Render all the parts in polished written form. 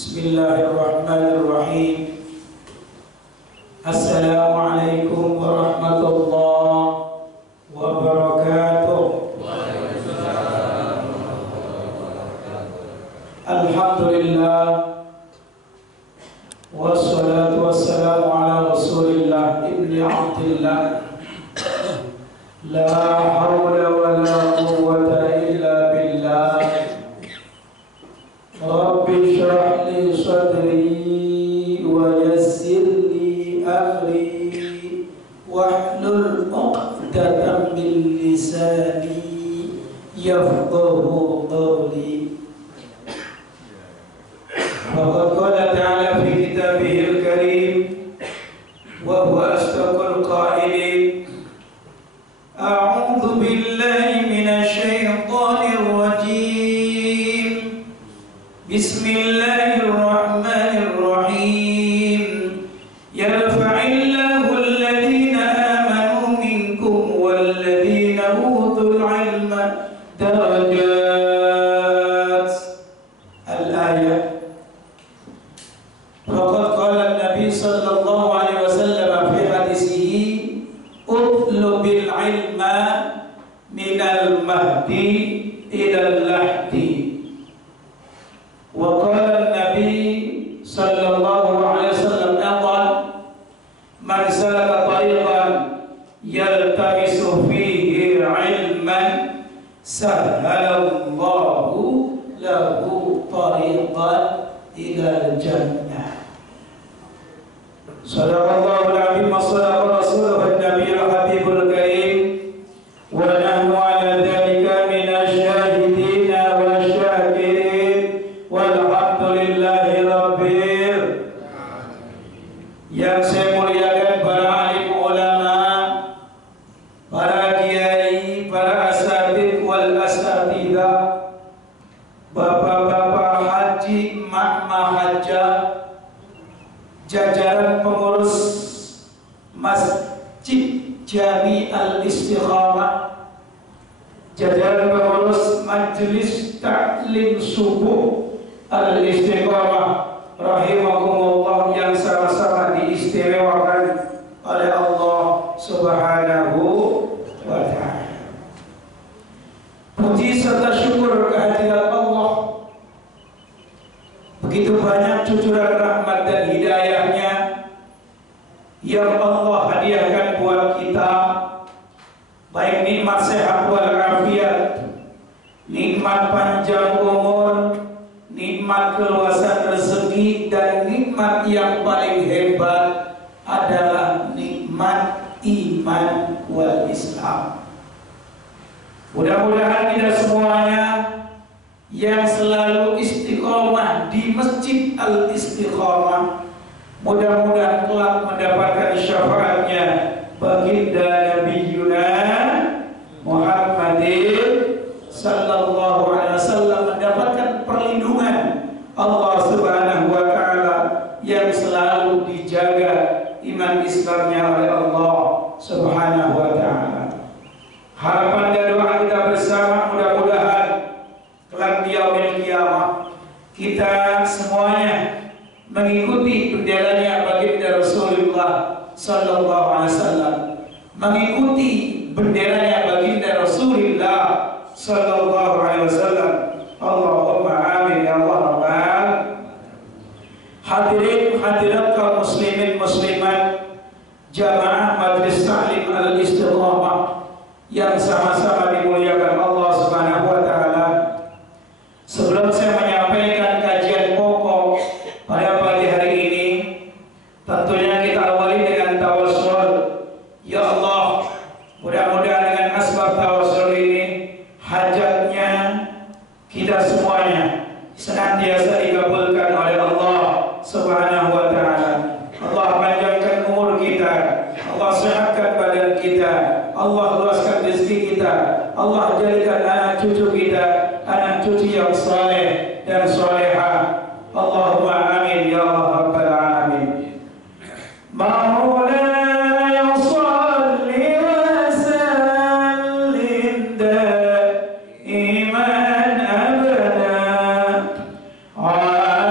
Bismillahirrahmanirrahim. Assalamualaikum warahmatullahi wabarakatuh. Alhamdulillah, wassalatu wassalamu ala Rasulillah ibni Abdillah. La hawla wa la quwwata illa billah. Rabbi shrah li sadri wa yassir li amri wahlul 'uqdatam min lisani yafqahu qawli. Faqad qala ta'ala fi kitabihil karim wa huwa asdaqul qailin. A'udzu billahi minasy syaithanir rajim. Bismillahirrahmanirrahim. Yarfa'illahu alladhina amanu minkum walladhina utul 'ilma darajat. Al-ayah. Faqad qala an-nabi sallallahu alaihi wasallam fi hadisihi utlubil 'ilma minal mahdi ilal lahdi. Wa qala an-nabi sallallahu alaihi wasallam qala man salaka tariqan yaltamisu fihi 'ilman sahhalallahu lahu tariqan ilal jannah. Sadaqallahul 'azim wa sadaqa rasuluhu an-nabiyul habibul karim wa nahnu 'ala dhalika minasy syahidin wa syakirin walhamdulillahi rabbil. Yang saya muliakan para alim ulama, para kiai, para asatidz wal asatidzah, bapak-bapak haji, mak mahajah, jajaran pengurus Masjid Jami Al-Istiqamah, jajaran pengurus Majelis Taklim Subuh Al-Istiqamah, rahimakumullah, yang sama-sama diistimewakan oleh Allah Subhanahu wa ta'ala. Puji serta syukur kehadirat Allah. Begitu banyak cucuran rahmat dan hidayahnya yang Allah hadiahkan buat kita, baik nikmat sehat walafiat, nikmat panjang umur, nikmat keluasan rezeki, dan nikmat yang paling hebat adalah nikmat iman wal Islam. Mudah-mudahan kita semuanya yang selalu istiqomah di Masjid Al-Istiqamah, mudah-mudahan kelak mendapatkan syafaatnya baginda Nabiyuna Muhammadin sallallahu alaihi wasallam, mendapatkan perlindungan Allah Subhanahu wa ta'ala yang selalu dijaga iman Islamnya oleh Allah Subhanahu wa ta'ala. Harapan dan doa kita bersama, mudah-mudahan kelak di yaumil qiyamah kita semuanya mengikuti benderanya baginda Rasulullah sallallahu alaihi wasallam, mengikuti benderanya baginda Rasulullah sallallahu alaihi wasallam. Allahumma amin ya Allah rabbal. Hadirin hadirat kaum muslimin muslimat jamaah Majelis Taklim Al-Istiqamah yang sama-sama dimuliakan Allah Subhanahu wa ta'ala. Sebelum saya menyampaikan kajian pokok pada pagi hari ini, tentunya kita awali dengan tawassul. Ya Allah, mudah-mudahan dengan asbab tawassul ini hajatnya kita semuanya senantiasa dikabulkan oleh Allah Subhanahu wa ta'ala. Allah panjangkan umur kita, Allah sehatkan badan kita, Allah luaskan rezeki kita, Allah jadikan anak cucu kita anak cucu yang saleh dan salehah. Allahumma amin ya rabbal alamin. Maulana salli wa sallim daiman abada ala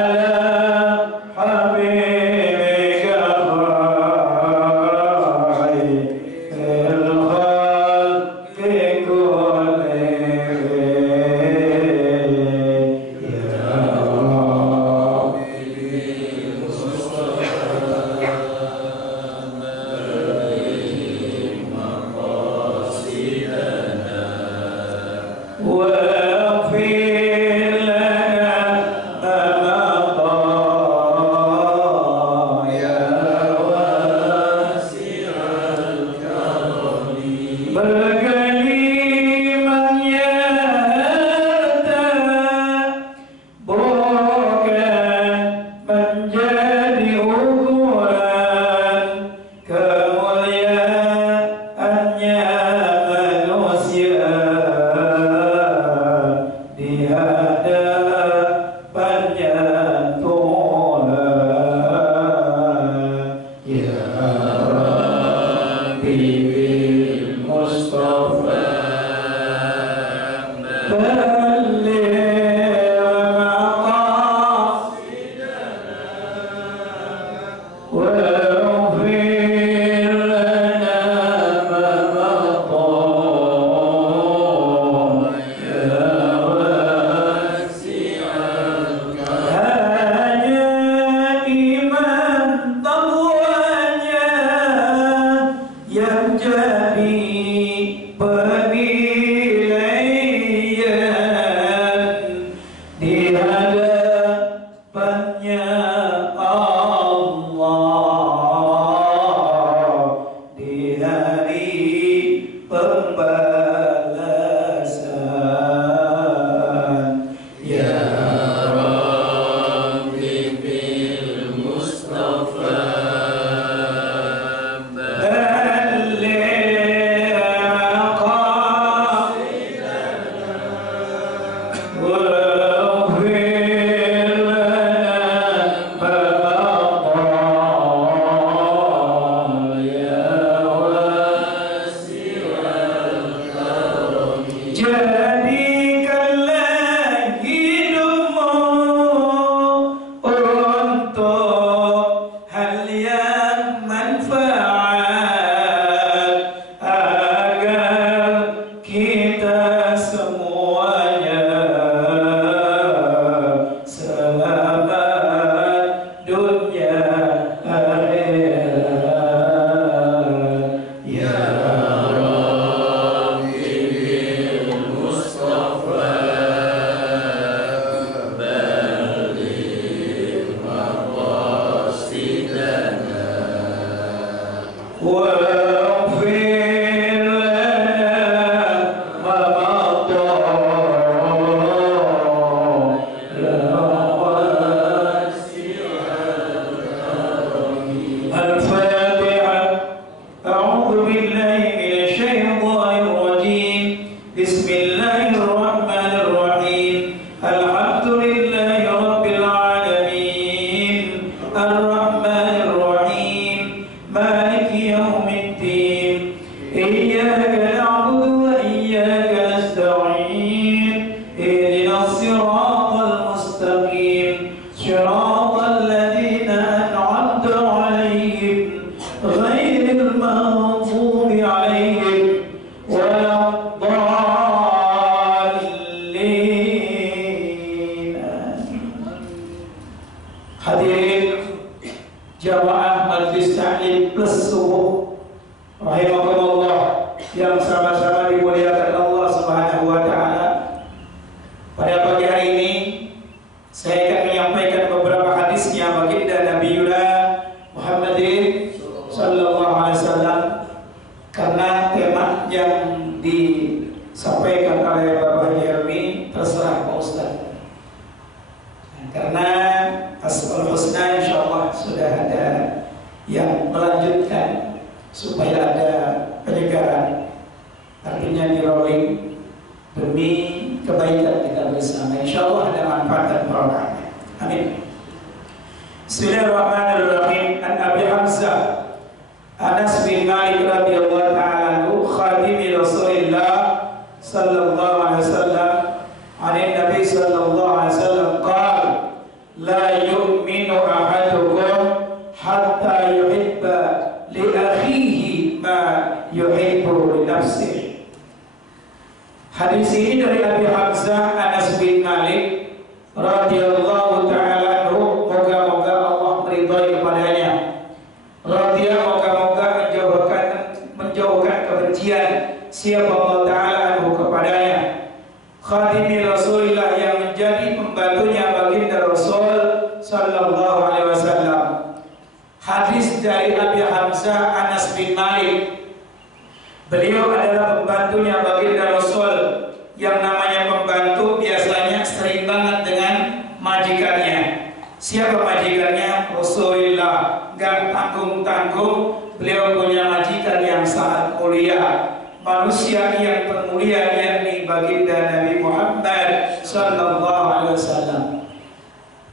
Manusia yang termulia yakni baginda Nabi Muhammad sallallahu Sallallahu Alaihi Wasallam.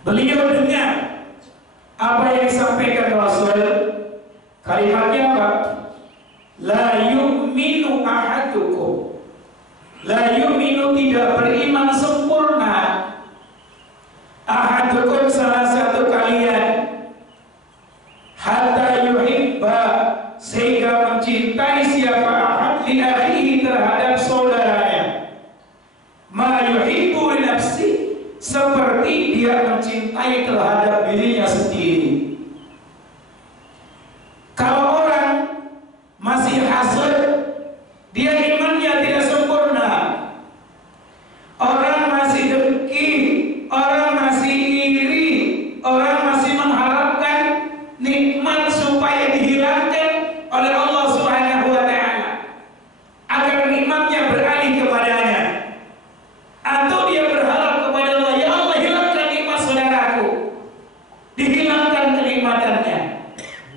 Beliau dengar apa yang disampaikan Rasul. Kalimatnya apa? La yu'minu ahadukum. La yu'minu, tidak beriman sempurna. Ahadukum, salah satu kalian, hatta yuhibba, sehingga mencintai siapa ahad li akhihi, terhadap saudaranya, ma yuhibbu li nafsi, seperti dia mencintai terhadap dirinya sendiri. Kalau orang masih hasad, dia imannya tidak sempurna. Orang masih dengki, orang masih iri, orang masih mengharapkan nikmat supaya dihilangkan oleh Allah Subhanahu wa Ta'ala, agar nikmatnya beralih kepadanya. Atau dia berharap kepada Allah, ya Allah, hilangkan nikmat saudaraku, dihilangkan kenikmatannya,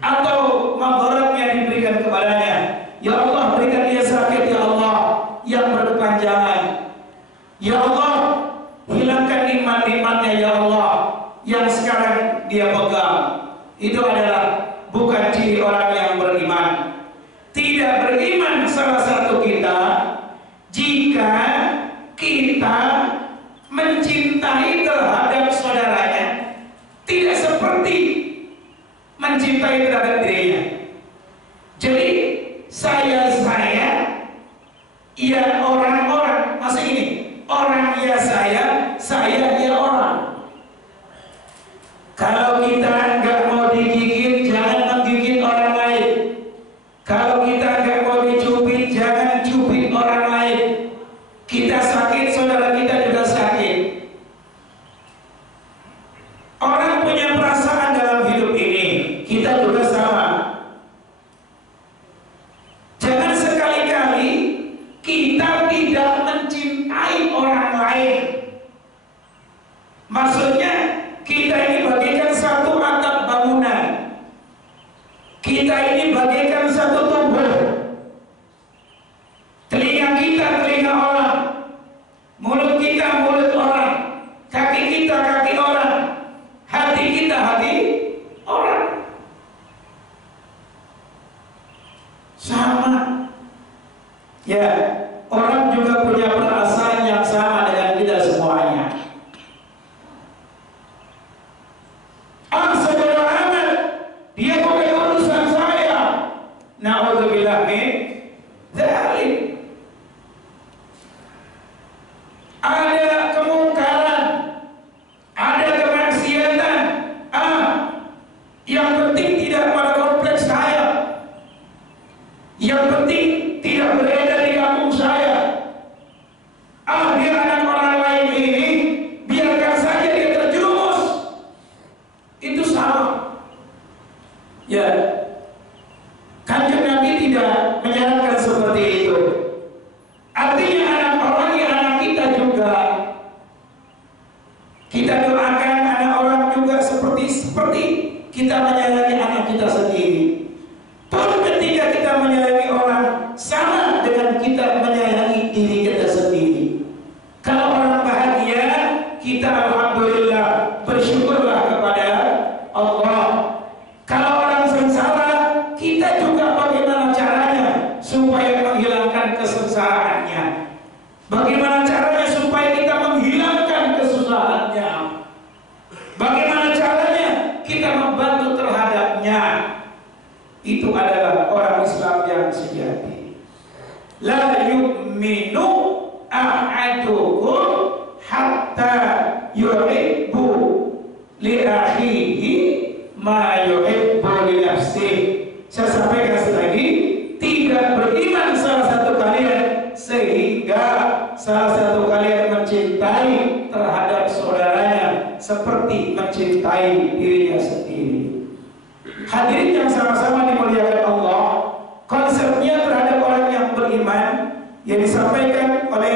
atau madharatnya diberikan kepadanya. Ya Allah, berikan dia sakit, ya Allah, yang berkepanjangan. Ya Allah, hilangkan nikmat-nikmatnya, ya Allah, yang sekarang dia pegang. Itu adalah bukan ciri orang yang beriman. Tidak beriman salah satu kita jika kita mencintai terhadap saudaranya tidak seperti mencintai terhadap dirinya. Jadi saya ya orang-orang, masih ini orang ya saya ya orang. Kalau kita nggak mau digigit, jangan menggigit orang lain. Kalau kita nggak mau dicubit, jangan cubit orang lain. Kita sakit, saudara kita juga sakit. Orang punya perasaan dalam hidup ini, kita juga sama. Jangan sekali-kali kita tidak mencintai orang lain. Maksudnya kita ini bagaikan satu atap bangunan. Kita ini bagaikan satu tubuh. Telinga kita telinga orang, mulut kita mulut orang, kaki kita kaki orang, hati kita hati orang. Sama. Ya, orang juga punya perasaan yang sama dengan kita semuanya. Sebodoh amat, dia bukan urusan saya. Na'udzubillah min dzalik. Ada kemungkaran, ada kemaksiatan, yang penting tidak pada kompleks saya, yang penting tidak beredar di kampung saya. Dia anak orang lain ini, biarkan saja dia terjerumus. Itu salah. Ya, Kanjeng Nabi tidak menyarankan seperti itu. Artinya anak orang ya anak kita juga. Kita doakan anak orang juga seperti kita menyayangi anak kita sendiri. Pun ketika kita menyayangi orang, sama dengan kita menyayangi diri kita sendiri. Kalau orang bahagia, kita alhamdulillah bersyukurlah kepada Allah. Kalau orang sengsara, kita juga bagaimana caranya supaya menghilangkan kesengsaraannya. Bagaimana caranya supaya kita menghilangkan kesusahannya. Bagaimana caranya kita membantu terhadapnya. Itu adalah orang Islam yang sejati. La yu'minu ahadukum hatta yuhibbu li akhihi ma yuhibbu li nafsihi. Saya sampaikan lagi, tidak beriman salah satu kalian sehingga salah satu kalian mencintai terhadap saudaranya seperti mencintai dirinya sendiri. Hadirin yang sama-sama dimuliakan Allah, konsepnya terhadap orang yang beriman yang disampaikan oleh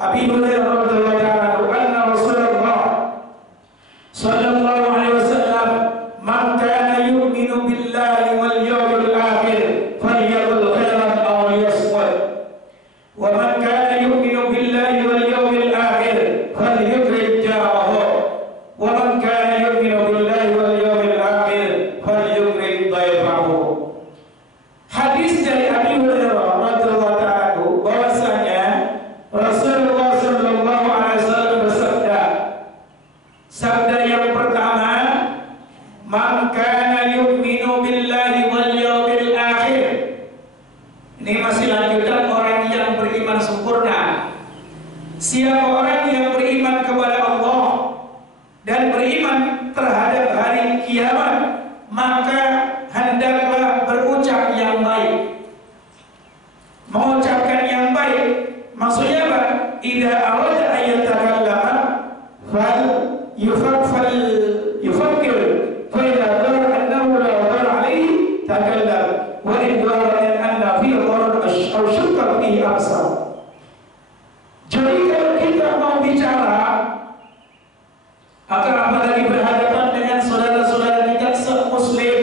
Abi Hurairah radhiyallahu anhu, anna Rasulullah sallallahu alaihi wasallam, man kana yu'minu billahi wal yawmil akhir falyaqul khairan aw liyasmut, wa man kana yu'minu billahi wal yawmil akhir falyukrim fal yufakkir fa idza dhara annahu la dhara alayhi takallam wa in dhara anna fi dharar aw shakka fihi absar. Jadi kalau kita mau bicara akan apalagi berhadapan dengan saudara-saudara kita se-muslim,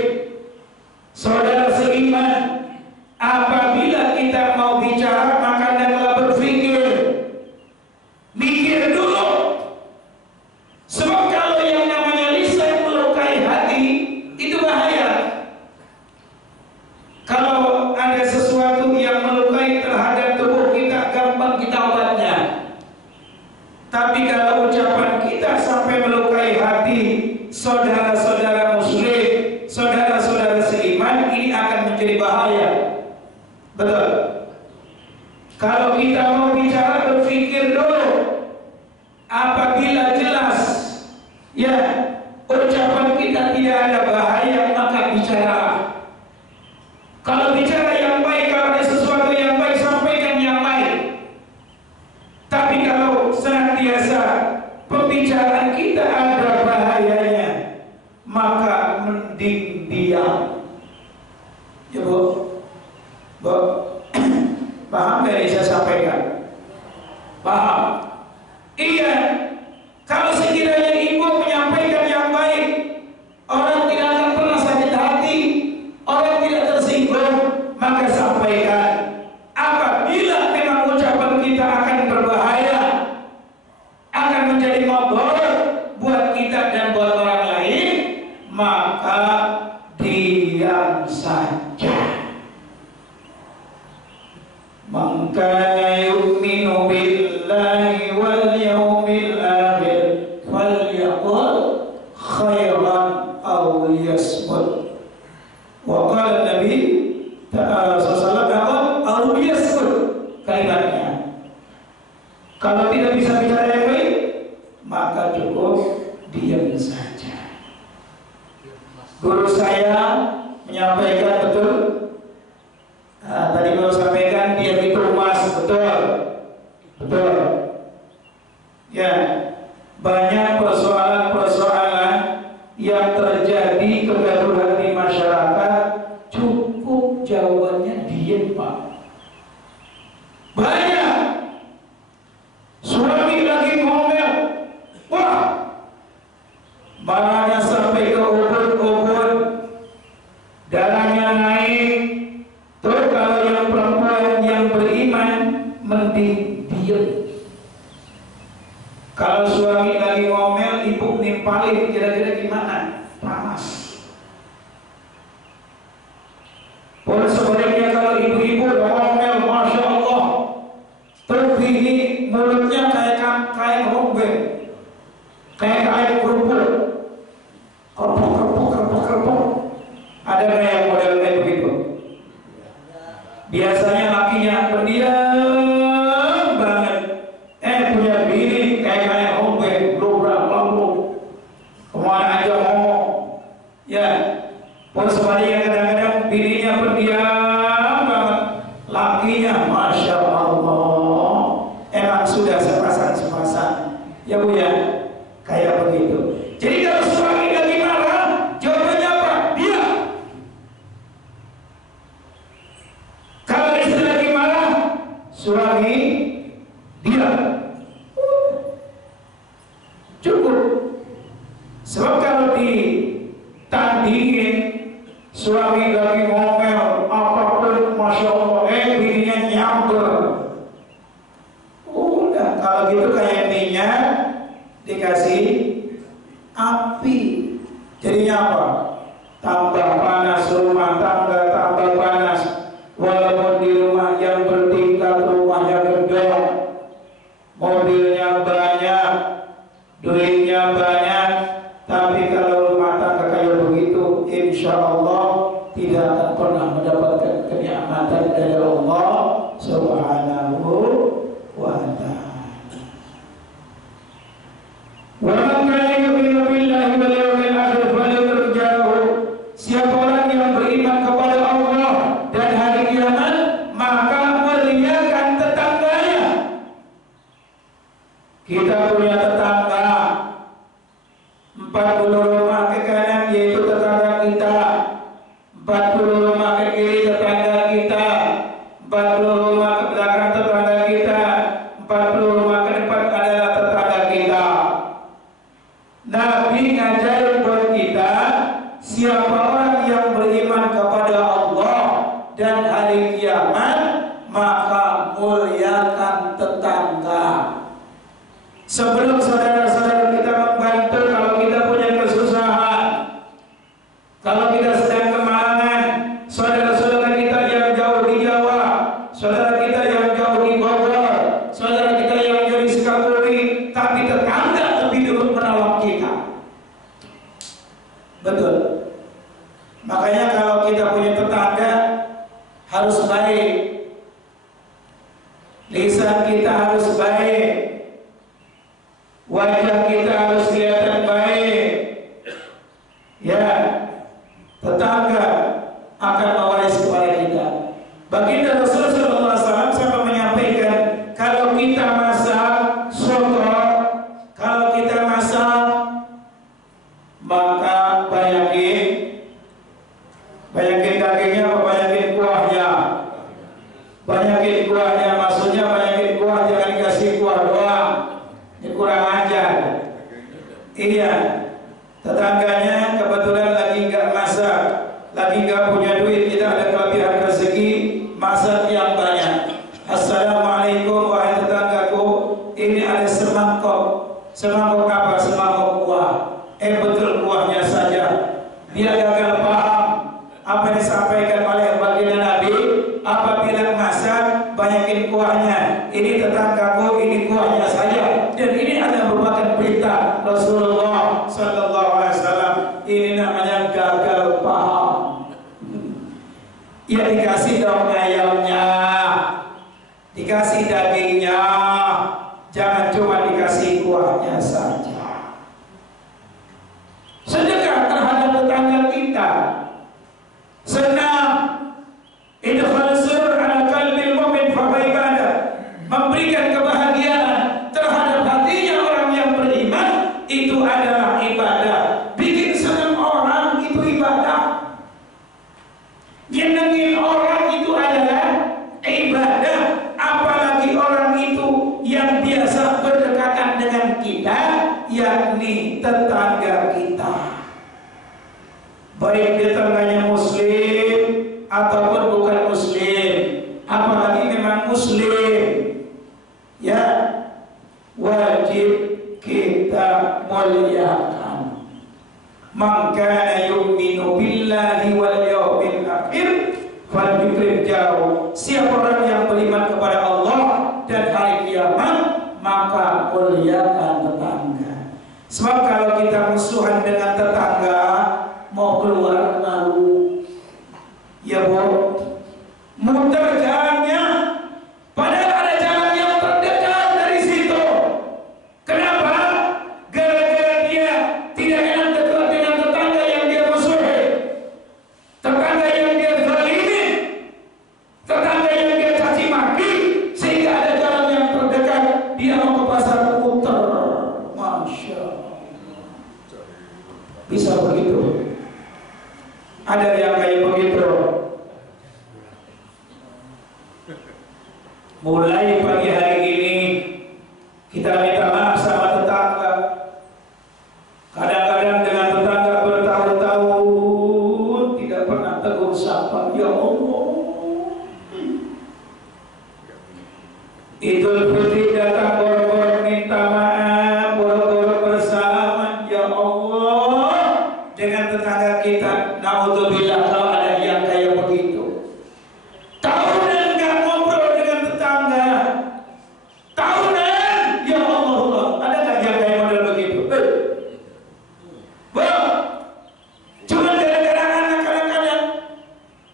saudara seiman, apabila kita mau bicara maka hendaklah berpikir, mikir dulu. Sebab kalau yang namanya lisan melukai hati itu bahaya. Kalau ada sesuatu yang melukai terhadap tubuh kita, gampang kita obatnya. Tapi kalau ucapan kita sampai melukai hati saudara-saudara muslim, saudara-saudara seiman, ini akan menjadi bahaya. Betul. Kalau kita mau bicara, berpikir dulu. Apabila jelas ya ucapan kita tidak ada bahaya, maka bicara. Kalau bicara yang baik, kalau ada sesuatu yang baik, sampaikan yang baik. Tapi kalau senantiasa pembicaraan kita ada bahayanya, maka mending diam. Ya Bu, Bu, paham dari saya sampaikan? Paham? Iya. Kalau sekiranya ibu menyampaikan yang baik, orang tidak akan pernah sakit hati, orang tidak tersinggung, maka sampaikan. Apabila memang ucapan kita akan berbahaya, akan menjadi mudarat buat kita dan buat orang lain, maka diam saja. Man kana yu'minu billahi wal yawmil akhir falyaqul khairan aw liyasmut. Wa qala Nabi sallallahu aw liyasmut, kalimatnya. Kalau tidak bisa bicara yang baik, maka cukup diam saja. Guru saya menyampaikan betul. Tadi baru sampaikan diam itu emas, betul, betul. Ya, banyak persoalan-persoalan yang terjadi kegaduhan di masyarakat, cukup jawabannya diam, Pak. Banyak. Suami lagi ngomel, wah, marahnya sampai ke ubun-ubun, darahnya naik. Terus kalau yang perempuan yang beriman, mending diam. Kalau suami lagi ngomel, ibu nimpalin, kira-kira gimana? Panas. Pun sebaliknya kalau ibu-ibu ngomel, masya Allah, terus ini mulutnya kayak rombeng, kayak kerupuk, kerupuk. Ada kayak model kayak begitu. Biasanya lakinya pendiam banget, punya bini kayak rombeng, blubrak-blubuk, kemana aja ngomong. Ya, pun sebaliknya kadang-kadang bininya pendiam banget, lakinya masya Allah, emang sudah sepasang. Ya Bu ya, kayak begitu. Jadi kalau suami lagi marah, jawabannya apa? Dia. Kalau istri lagi marah, suami dia. Cukup. Sebab kalau ditandingin, suami lagi ngomel apapun, masya Allah, bininya nyamber. Udah, kalau gitu kayak minyak dikasih api, jadinya apa? Tambah panas rumah tangga, tambah panas. Walaupun di rumah yang bertingkat, rumahnya gede, mobilnya banyak, duitnya banyak, tapi kalau rumah tangga kayak begitu, insya Allah tidak akan pernah mendapatkan kenikmatan dari Allah Subhanahu wa ta'ala. Wa man kana yu'minu billahi wal yawmil akhir falyurja'hu. Siapa orang yang beriman kepada Allah dan hari kiamat, maka muliakan tetangganya. Kita punya tetangga 40 rumah ke kanan yaitu tetangga kita, 40 rumah ke kiri tetangga kita, 40 rumah ke belakang tetangga kita, 40 rumah ke depan adalah tetangga kita. Nabi ngajarin buat kita, siapa orang yang beriman kepada Allah dan hari kiamat, maka muliakan tetangga. Sebelum saudara-saudara kita membantu, kalau kita punya kesusahan, kalau kita sedang kemalangan, saudara-saudara kita yang jauh di Jawa, saudara kita yang jauh di Bogor, saudara kita yang jauh di Sukabumi, tapi tetangga lebih dulu menolong kita. Betul. Makanya kalau kita punya tetangga harus baik, lisan kita harus baik, wajah kita harus kelihatan baik. Ya, tetangga akan mewaris kepada kita. Baginda Rasulullah SAW sampai menyampaikan, kalau kita masak soto, kalau kita masak, maka banyakin dagingnya apa banyakin kuahnya? Banyakin kuahnya, maksudnya banyakin kuah, jangan dikasih kuah doang. Ini kurang ajar. Iya, tetangganya kebetulan lagi nggak masak, lagi nggak punya duit, kita ada kelebihan rezeki, masak yang banyak. Assalamualaikum wahai tetanggaku, ini ada semangkok. Semangkok apa? Semangkok kuah. Betul kuahnya saja. Dia gagal paham apa yang disampaikan oleh baginda Nabi. Apabila masak, banyakin kuahnya. Ini tetanggaku, ini kuahnya saja. Dan ini adalah merupakan perintah Rasulullah Sallallahu Alaihi Wasallam. Ini namanya gagal paham. Ya dikasih dong ayamnya, dikasih dagingnya, jangan cuma dikasih kuahnya saja. Sedekah terhadap tetangga kita. Senang. Idkhal surur ala qalbil mu'min fa ibadah. Memberikan kebahagiaan terhadap hatinya orang yang beriman itu adalah ibadah. Bikin senang orang itu ibadah. Nyenengin orang itu adalah ibadah. Apalagi orang itu yang biasa berdekatan dengan kita, yakni tetangga kita. Baik tetangganya muslim ataupun bukan muslim, apalagi memang muslim, ya wajib kita muliakan. Man kana yu'minu billahi wal yawmil akhir falyukrim jauh. Siapa orang yang beriman kepada Allah dan hari kiamat, maka muliakan tetangga. Sebab kalau kita musuhan dengan tetangga, mau keluar malu, ya Bu, muter jalannya, padahal ada jalan yang terdekat dari situ. Kenapa? Gara-gara dia tidak enak dekat dengan tetangga yang dia musuhi, tetangga yang dia zalimi, tetangga yang dia caci maki, sehingga ada jalan yang terdekat, dia mau ke pasar muter. Masya Allah, bisa begitu. Ada yang kayak begitu. Mulai pagi hari ini kita minta maaf sama tetangga. Kadang-kadang dengan tetangga bertahun-tahun tidak pernah tegur sapa. Ya Allah, Idul Fitri datang boro-boro minta maaf, boro-boro bersalaman. Ya Allah, dengan tetangga kita. Naudzubillah kalau ada yang kayak begitu. Tahunan nggak ngobrol dengan tetangga. Tahunan, ya Allah, ada nggak yang kayak model begitu? Bang, cuma gara-gara anak-anaknya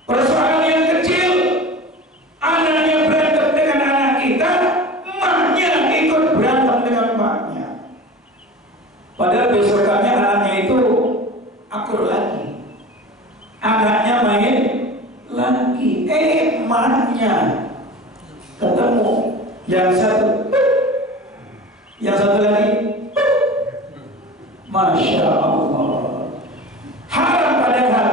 persoalan yang kecil, anaknya berantem dengan anak kita, emaknya ikut berantem dengan emaknya. Padahal besokannya anaknya itu akur lagi. Anaknya main lagi, emaknya ketemu yang satu lagi Masya Allah. Haram padahal.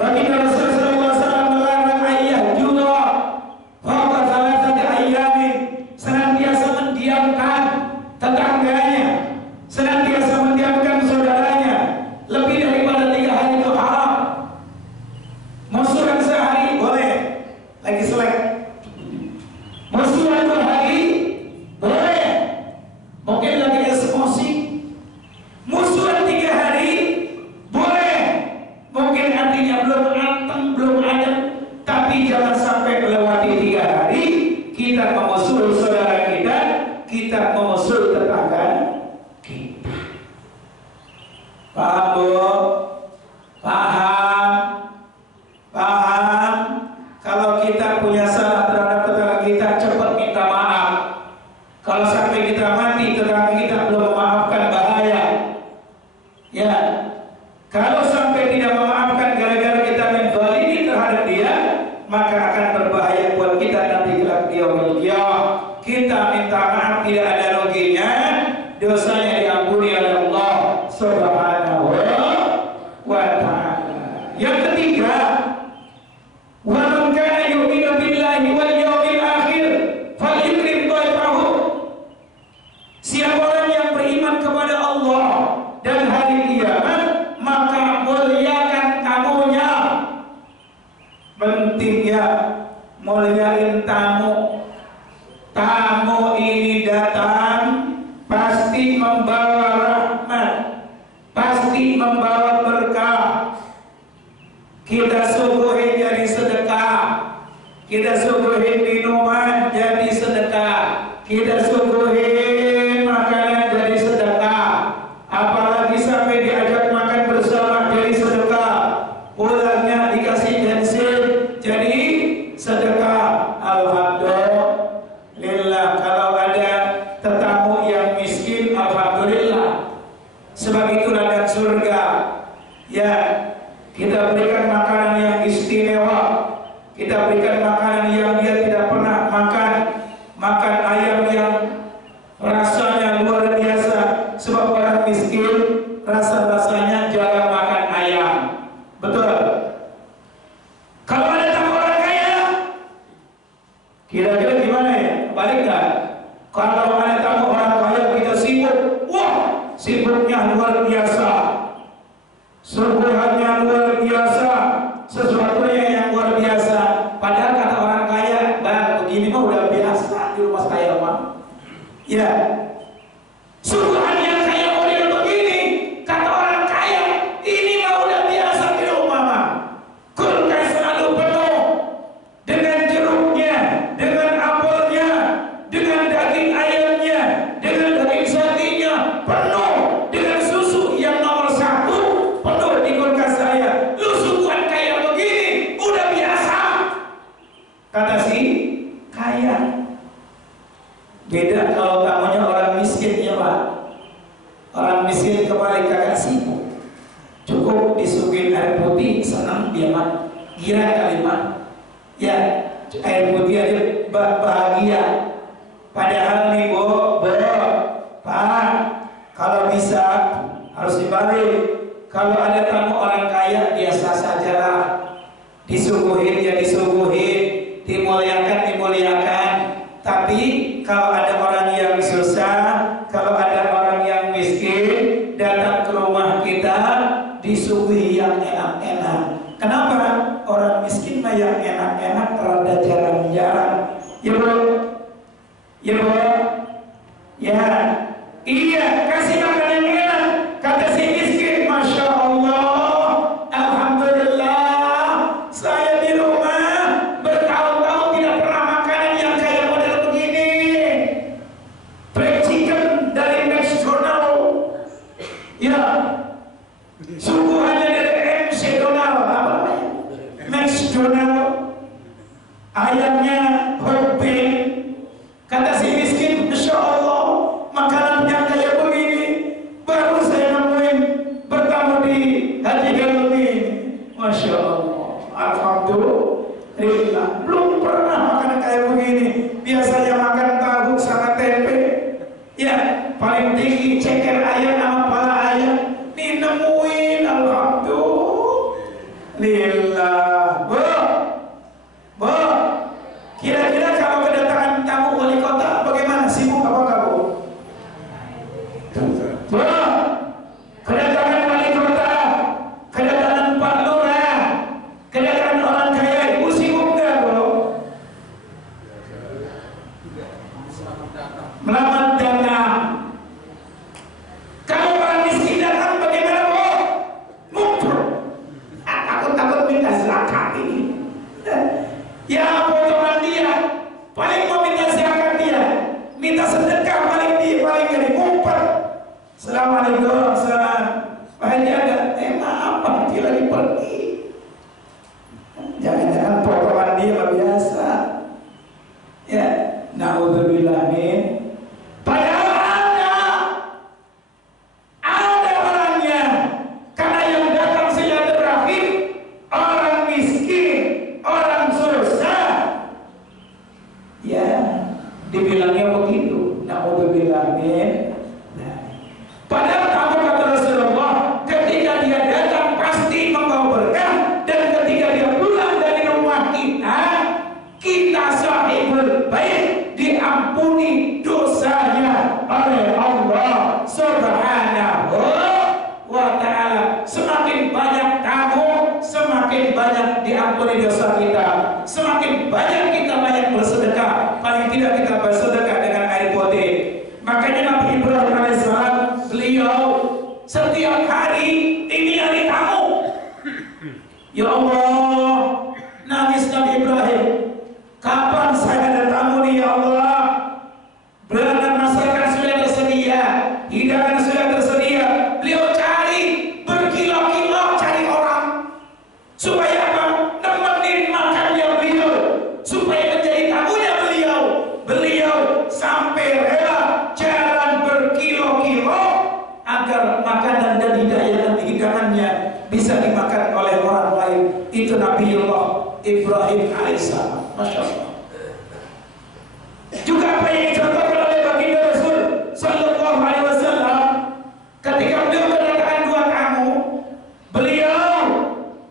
Baginda Rasulullah SAW melarang ayah juga fauqa thalathati ayyamin, senantiasa mendiamkan tetangganya, senantiasa mendiamkan saudaranya lebih daripada 3 hari itu haram. Musuhan sehari boleh, lagi selek. Musuhan 2 hari boleh, mungkin lagi emosi. Musuhan 3 hari boleh, mungkin artinya belum anteng, belum adem. Tapi jangan sampai melewati 3 hari kita memusuhi saudara kita, kita memusuhi tetangga kita. Paham Bu? Paham? Paham? Kalau kita punya salah terhadap tetangga kita, cepat minta maaf. Kalau sampai kita mati tetangga kita belum memaafkan, bahaya. Ya, kalau sampai tidak memaafkan gara-gara kita menzalimi terhadap dia, maka akan berbahaya buat kita nanti kelak di yaumil qiyamah. Kita minta maaf tidak ada ruginya, dosanya diampuni oleh Allah Subhanahu wa ta'ala. Yang ketiga, wa man kana yu'minu billahi wal yawmil akhir falyukrim dhaifahu. Siapa orang yang beriman kepada Allah dan hari kiamat, maka muliakan tamunya. Pentingnya muliain tamu. Tamu ini datang pasti membawa rahmat, pasti membawa berkah. Kita suguhin jadi sedekah, kita suguhin minuman jadi sedekah, kita suguhin makanan jadi sedekah. Apalagi sampai diajak makan bersama jadi sedekah, pulangnya dikasih bensin jadi sedekah. Alhamdulillah. Kalau ada tetamu yang miskin, alhamdulillah. Sebab itulah dan surga. Ya, kita berikan makanan yang istimewa, kita berikan makanan yang dia tidak pernah makan. Makan ayam yang rasanya luar biasa. Sebab orang miskin rasa-rasanya jarang makan ayam. Betul. Kalau ada tamu orang kaya, kira-kira gimana ya? Balik gak? Kalau ada tamu orang kaya kita sibuk, wah sibuknya luar biasa, suguhannya luar biasa, sesuatunya yang luar biasa. Padahal kata orang kaya, bang begini mah udah biasa di rumah saya mah. Ya, suguhannya kaya model begini, kata orang kaya, ini mah udah biasa di rumah mah. Kulkas selalu penuh dengan jeruknya, dengan apelnya, dengan daging ayamnya, dengan daging sapinya, penuh dengan susu yang nomor 1, penuh di kulkas saya. Lu suguhan kaya begini, udah biasa, kata si kaya. Beda kalau tamunya orang miskin ya Pak. Orang miskin kembali kagak sibuk, cukup disuguhin air putih, senang dia mah, gira kalimat. Ya, air putih aja bahagia. Padahal nih Bu, Pak, kalau bisa harus dibalik. Kalau ada tamu orang kaya biasa sajalah, disuguhin ya disuguhin, dimuliakan. Tapi kalau ada orang yang susah, kalau ada orang yang miskin datang ke rumah kita, disuguhi yang enak-enak. Kenapa? Orang miskin mah yang enak-enak rada jarang-jarang. Ya Bu, ya Bu, ya, iya kasih makan yang enak. Kata si miskin, Masya Allah, alhamdulillah, saya di rumah bertahun-tahun tidak pernah makanan yang kayak model begini. Fried chicken dari McDonald, ya, suguhannya dari McDonald, apa namanya? McDonald, ayamnya whole beef. Kata si miskin, Masya Allah, makanan yang kayak begini baru saya nemuin bertamu di Haji Helmi. Masya Allah, alhamdulillah, belum pernah makanan kayak begini. Biasanya makan tahu sama tempe, ya paling tinggi ceker ayam sama pala ayam. setiap hari ini hari kamu. Ya Allah, nangis Nabi Ibrahim, kapan saya ada tamu nih ya Allah? Berangkat masakan sudah tersedia, hidangan sudah tersedia. Beliau cari berkilo-kilo cari orang supaya apa? Nemenin makannya beliau, supaya menjadi tamunya beliau. Beliau sampai rela jalan berkilo-kilo agar makanan dan hidangannya bisa dimakan oleh orang lain. Itu Nabiullah Ibrahim alaihissalam. Masya Allah. Juga apa yang dicontohkan oleh baginda Rasul Sallallahu Alaihi Wasallam ketika beliau kedatangan dua tamu, beliau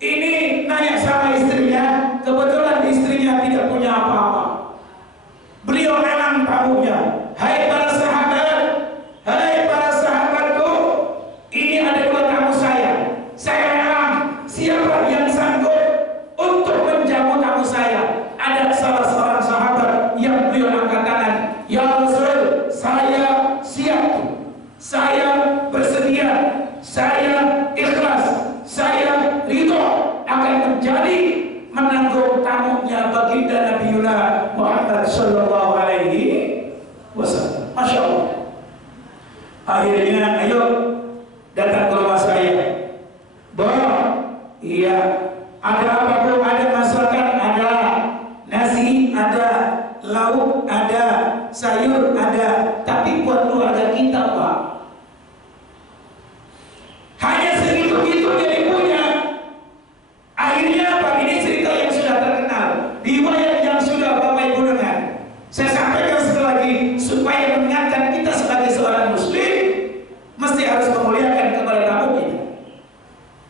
ini nanya sama istrinya, kebetulan istrinya tidak punya apa-apa. Beliau memang tamunya, hai para sahabatku, ini ada dua tamu saya memang siapa yang sanggup untuk menjamu tamu saya? Ada salah seorang sahabat yang beliau angkat tangan, ya Rasul, saya siap, saya bersedia, saya ikhlas, saya ridho akan menjadi menanggung tamunya baginda Nabiullah Muhammad Sallallahu Alaihi Wasallam. Masya Allah. Akhirnya, ayo datang ke rumah saya. Iya, ada apa Bu? Ada masakan, ada nasi, ada lauk, ada sayur, ada. Tapi buat keluarga kita Pak, hanya segitu-gitu yang punya. Akhirnya Pak, ini cerita yang sudah terkenal, riwayat yang sudah Bapak Ibu dengar. Saya sampaikan sekali lagi supaya mengingatkan kita sebagai seorang Muslim mesti harus memuliakan kepada tamu kita.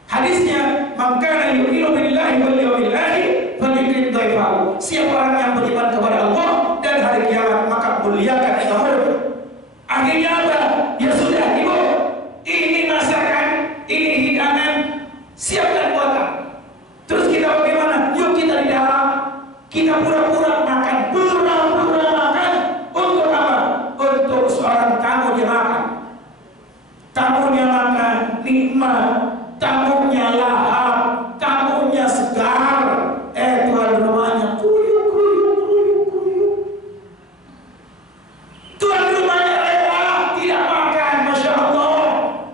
Hadisnya, man kana yu'minu billahi wal yawmil akhir falyukrim dhaifahu. Siapa orang yang beriman kepada Allah dan hari kiamat, maka muliakan tamunya. Akhirnya apa? Ya sudah Ibu, ini masakan, ini hidangan, siapkan buatan. Terus kita bagaimana? Yuk kita di dalam, kita pura-pura makan, pura-pura makan. Untuk apa? Untuk seorang tamu dia makan. Tamunya makan nikmat, tamunya lahap, tamunya segar. Tuan rumahnya kuyuk. Tuan rumahnya rela tidak makan, Masya Allah.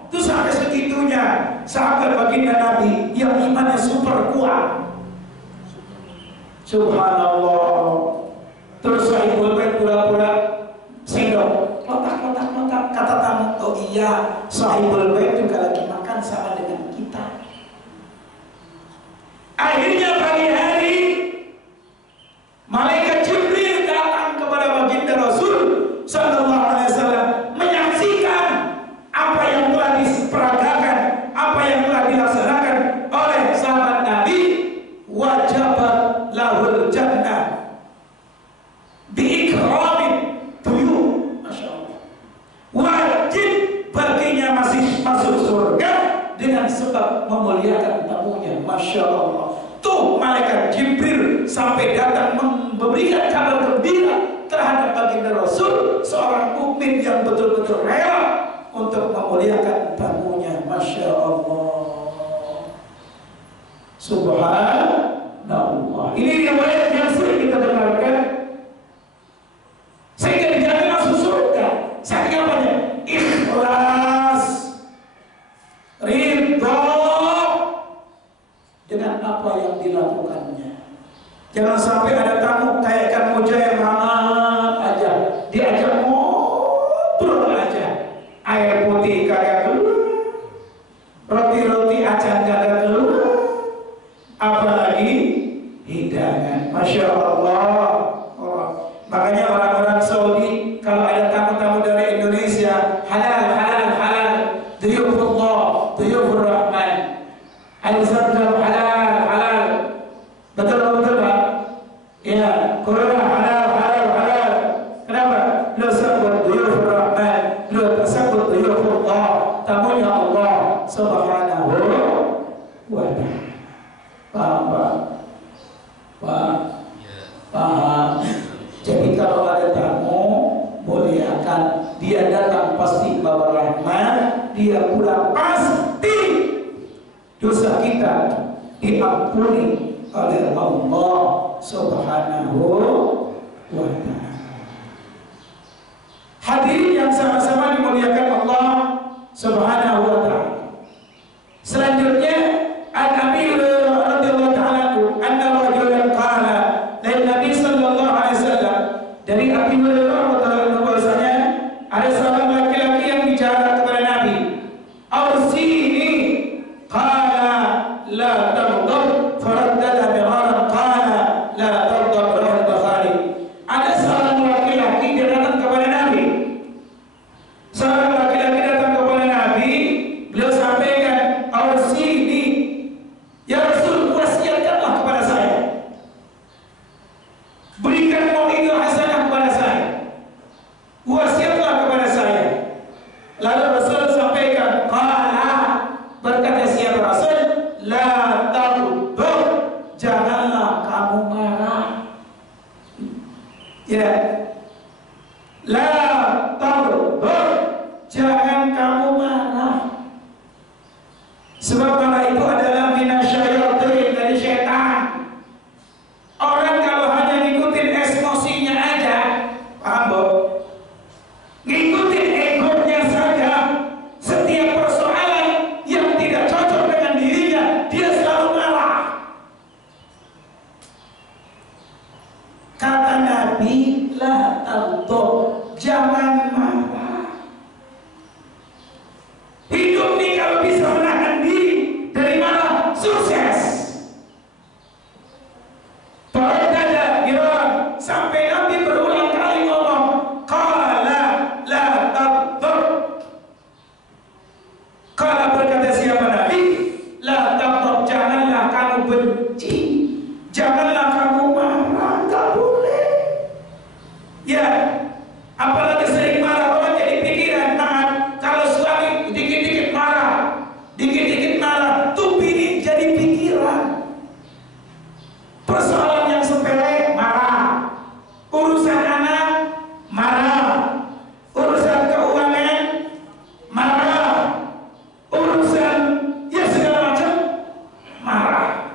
Itu sampai segitunya sahabat baginda Nabi yang imannya super kuat. Subhanallah. Terus Sahibul Bait pura-pura sendok, kotak. Kata tamu, oh iya, Sahibul Bait juga lagi makan sama dengan kita. Akhirnya pagi hari malaikat Jibril datang kepada baginda Rasul Sallallahu Alaihi Wasallam menyaksikan apa yang telah diperagakan, apa yang telah dilaksanakan oleh sahabat Nabi. Wajabat lahul jannah biikramin tuyur. Masya Allah. Wajib baginya masih masuk surga dengan sebab memuliakan tamunya. Masya Allah. Tuh malaikat Jibril sampai datang memberikan kabar gembira terhadap baginda Rasul, seorang mukmin yang betul-betul rela untuk memuliakan tamunya. Masya Allah. Subhanallah. Ini riwayat yang sering kita dengarkan sehingga dijamin masuk surga. Saking apanya? Ikhlas, ridho dengan apa yang dilakukannya. Jangan sampai ada tamu kayak Kang Mujair hangat aja, diajak ngobrol aja, air putih kagak keluar, roti acan kagak keluar, apalagi hidangan. Masya Allah. Makanya orang-orang Saudi kalau ada tamu-tamu dari Indonesia, halal, duyufullah, duyufur rahman, al-zamzam halal. Betul Pak? Ya, kurma halal. Kenapa? Lu sebut duyufur rahman, lu tersebut duyufullah, tamunya Allah Subhanahu wa ta'ala. Paham? Jadi kalau ada tamu, muliakan. Dia datang pasti bawa rahmat, dia pulang dosa kita diampuni oleh Allah Subhanahu wa ta'ala. Hadirin yang sama-sama dimuliakan Allah Subhanahu wa ta'ala. Selanjutnya An-Nabi radhiyallahu ta'ala anna rajulan qala dari Nabi sallallahu alaihi wasallam, dari Abi Hurairah radhiyallahu bahwasanya ada seorang laki-laki yang bicara kepada Nabi, "Ausini." Qala la taghdab, faraddada miraran qala la taghdab, rawahu Bukhari. Ada seorang laki-laki dia datang kepada Nabi. Seorang laki-laki datang kepada Nabi, beliau sampaikan, "Ausini, ya Rasul, wasiatkanlah kepada saya. Berikan mau'idhah hasanah kepada saya. Wasiatlah kepada saya." Lalu Rasul sampaikan, qala, berkata siapa Rasul, la taghdab, janganlah kamu marah. Ya, la taghdab, jangan kamu marah. Sebab marah itu adalah minasyayatin, dari syaitan. Orang kalau hanya ngikutin emosinya aja, paham Bob? Ngikutin egonya saja, setiap persoalan yang tidak cocok dengan dirinya, dia selalu marah. Kata Nabi, la taghdab, jangan marah. Hidup nih kalau bisa menahan diri dari marah, sukses. Faradada miraran, sampai Nabi berulang kali ngomong, qala la taghdab. Qala, berkata siapa Nabi, la taghdab, janganlah kamu benci, janganlah kamu marah, tak boleh. Ya, apalagi sering marah orang jadi pikiran. Nah, kalau suami dikit-dikit marah, tuh bini jadi pikiran. Persoalan yang sepele marah, urusan anak marah, urusan keuangan marah, urusan ya segala macam marah.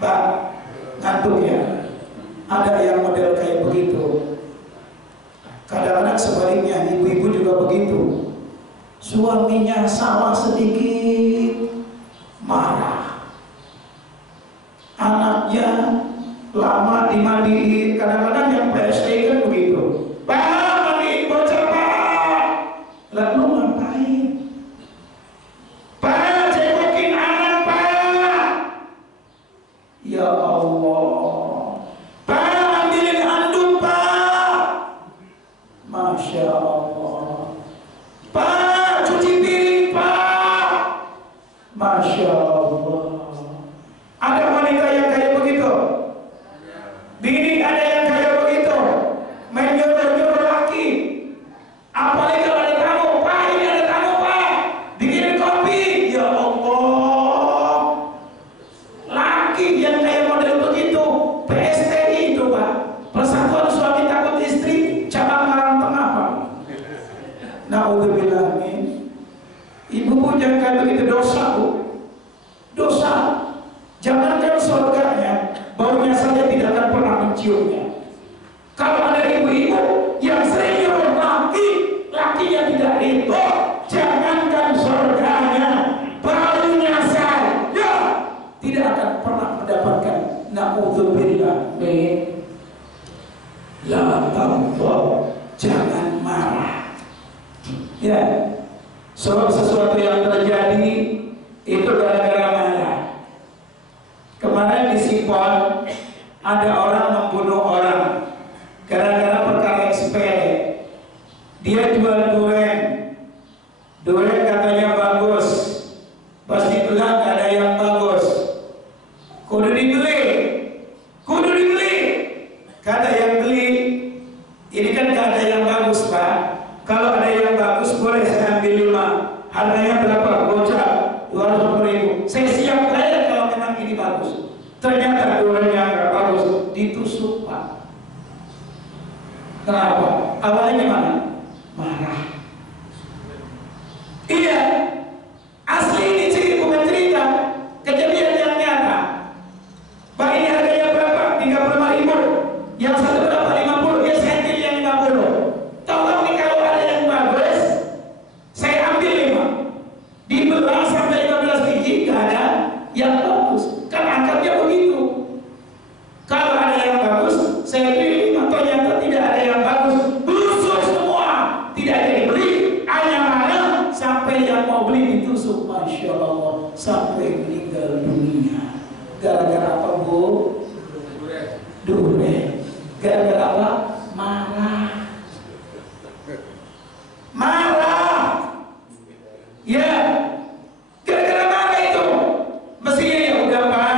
Pak, ngantuk ya? Ada yang model kayak begitu. Kadang-kadang sebaliknya, ibu-ibu juga begitu. Suaminya salah sedikit, marah. Anaknya lama dimandiin, kadang-kadang yang PSD kan begitu. Pak, mandiin bocah Pak. Lalu ngapain? Pak, jengokin anak Pak. Ya Allah. Pak, ambilin handuk Pak. Masya Allah. Pak, cuci piring Pak. Masya Allah. Ada wanita yang kayak begitu. Bini ada yang kayak begitu. Main nyuruh-nyuruh laki. Apalagi kalau ada tamu, Pak, ini ada tamu Pak, bikinin kopi. Ya Allah. Laki yang kayak model begitu, PSTI itu Pak, Persatuan Suami Takut Istri cabang Malang Tengah Pak. Naudzubillah min. Ibu jangan kayak begitu, dosa Bu. Dosa. Jangankan surganya, baunya saja tidak akan pernah menciumnya. Kalau ada ibu-ibu yang sering nyuruh lakinya tidak ridho, jangankan surganya, baunya saja tidak akan pernah mendapatkan. Naudzubillah min. La taghdab, jangan marah. Ya, sebab sesuatu yang terjadi itu gara-gara marah. Kemarin di Sipon ada orang membunuh orang gara-gara perkara yang sepele. Dia jual durian katanya bagus, pas dibilang ada yang bagus, kudu dibeli. Kata yang beli, ini kan gak ada yang bagus Pak. Kalau ada yang bagus boleh saya ambil 5. Harganya berapa? Bocah 250.000. Saya siap bayar kalau memang ini bagus. Ternyata duriannya nggak bagus, ditusuk Pak. Kenapa? Awalnya gimana? Marah. beli ditusuk, Masya Allah, sampai meninggal dunia. Gara-gara apa, Bu? Dure. Gara-gara apa? Marah. Marah. Ya. Gara-gara marah itu. Mestinya ya udah Pak,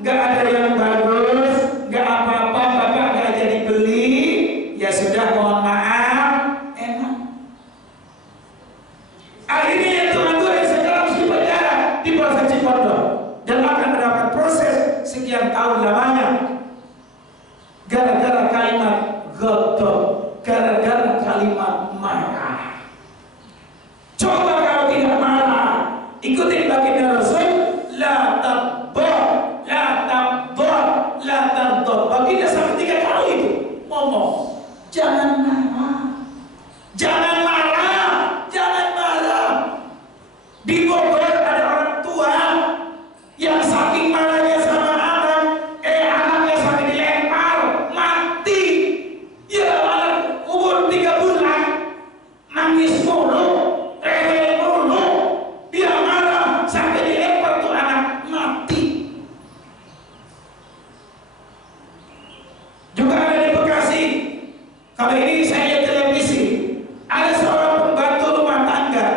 nggak ada yang bagus, nggak apa-apa, Bapak nggak jadi beli. Ya sudah, mohon maaf. Enak. Akhirnya yang tuan-tuan sekarang harus dipenjara di Polsek Cipondo dan akan mendapat proses sekian tahun lamanya. Gara-gara kalimat godok, gara-gara kalimat marah. Coba kalau tidak marah, ikutin baginda Rasul, la tabbar, la tabbar, la tabbar. Baginda sampai 3 kali itu ngomong, jangan marah, jangan marah, jangan marah. Di Bogor ada orang tua yang saking marahnya sama anak, anaknya sampai dilempar, mati. Ya, anak umur 3 bulan, nangis mulu, rewel mulu, dia marah sampai dilempar tuh anak, mati. Juga ada di Bekasi. Kali ini saya lihat televisi, ada seorang pembantu rumah tangga,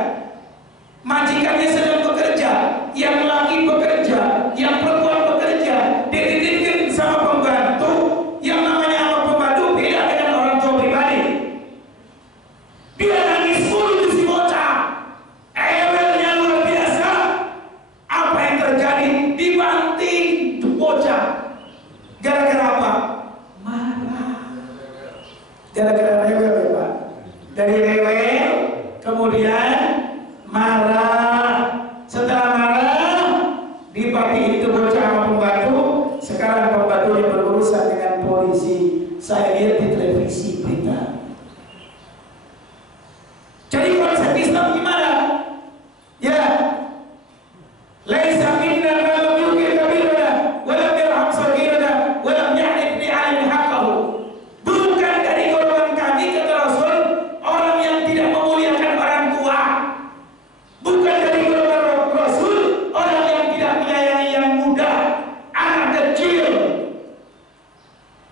majikannya sedang bekerja, yang laki bekerja, yang perempuan bekerja, dititipkan sama pembantu, yang namanya sama pembantu beda dengan orang tua pribadi. Dia nangis mulu si bocah, ewelnya luar biasa. Apa yang terjadi? Dibanting tuh bocah. Gara-gara apa? Marah. Gara-gara rewel ya Pak. Dari rewel, kemudian marah. Setelah marah, dibagi itu bocah sama pembantu. Sekarang pembantunya berurusan dengan polisi. Saya lihat di televisi berita. Jadi konsep Islam gimana? Ya, laisa minna man lam yuqir kabirana wa lam yarham saghirana wa lam yahlif bi 'alin haqqahu. Bukan dari golongan kami, kata Rasul, orang yang tidak memuliakan orang tua. Bukan dari golongan Rasul, orang yang tidak menyayangi yang muda, anak kecil.